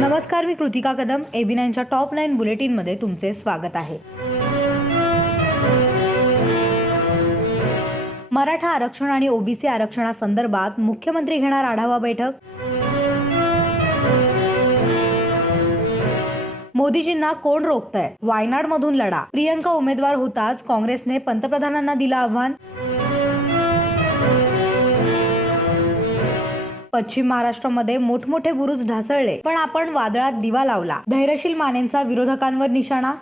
नमस्कार मी कृतिका कदम. एबी नाईनच्या टॉप नाईन बुलेटिनमध्ये तुमचे स्वागत आहे. मराठा आरक्षण आणि ओबीसी आरक्षणासंदर्भात मुख्यमंत्री घेणार आढावा बैठक. मोदीजींना कोण रोखतंय? वायनाडमधून लढा. प्रियंका उमेदवार होताच काँग्रेसने पंतप्रधानांना दिलं आव्हान. पश्चिम महाराष्ट्रामध्ये मोठमोठे बुरुज ढासळले पण आपण वादळात दिवा लावला. धैर्यशील मानेंचा विरोधकांवर निशाणा?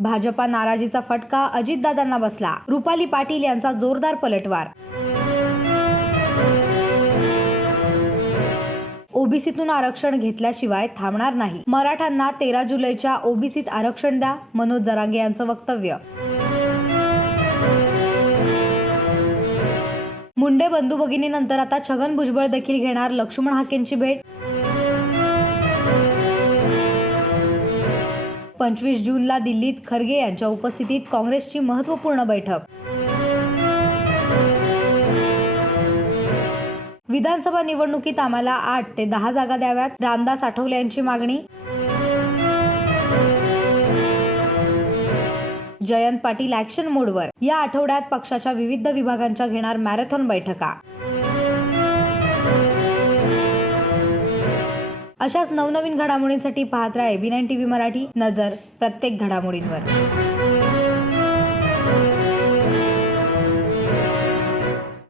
भाजपा नाराजीचा फटका अजितदादांना बसला. रुपाली पाटील यांचा जोरदार पलटवार. ओबीसीतून आरक्षण घेतल्याशिवाय थांबणार नाही. मराठ्यांना तेरा जुलैच्या ओबीसीत आरक्षण द्या मनोज जरांगे यांचं वक्तव्य. मुंडे बंधू भगिनीनंतर आता छगन भुजबळ देखील घेणार लक्ष्मण हाकेंची भेट. पंचवीस जूनला दिल्लीत खरगे यांच्या उपस्थितीत काँग्रेसची महत्त्वपूर्ण बैठक. विधानसभा निवडणुकीत आम्हाला आठ ते दहा जागा द्याव्यात. रामदास आठवले यांची मागणी. जयंत पाटील ऍक्शन मोडवर या आठवड्यात पक्षाच्या विविध विभागांच्या घेणार मॅरेथॉन बैठका. अशाच नवनवीन घडामोडींसाठी पाहत राहा एबी नाईन टीव्ही मराठी. नजर प्रत्येक घडामोडींवर.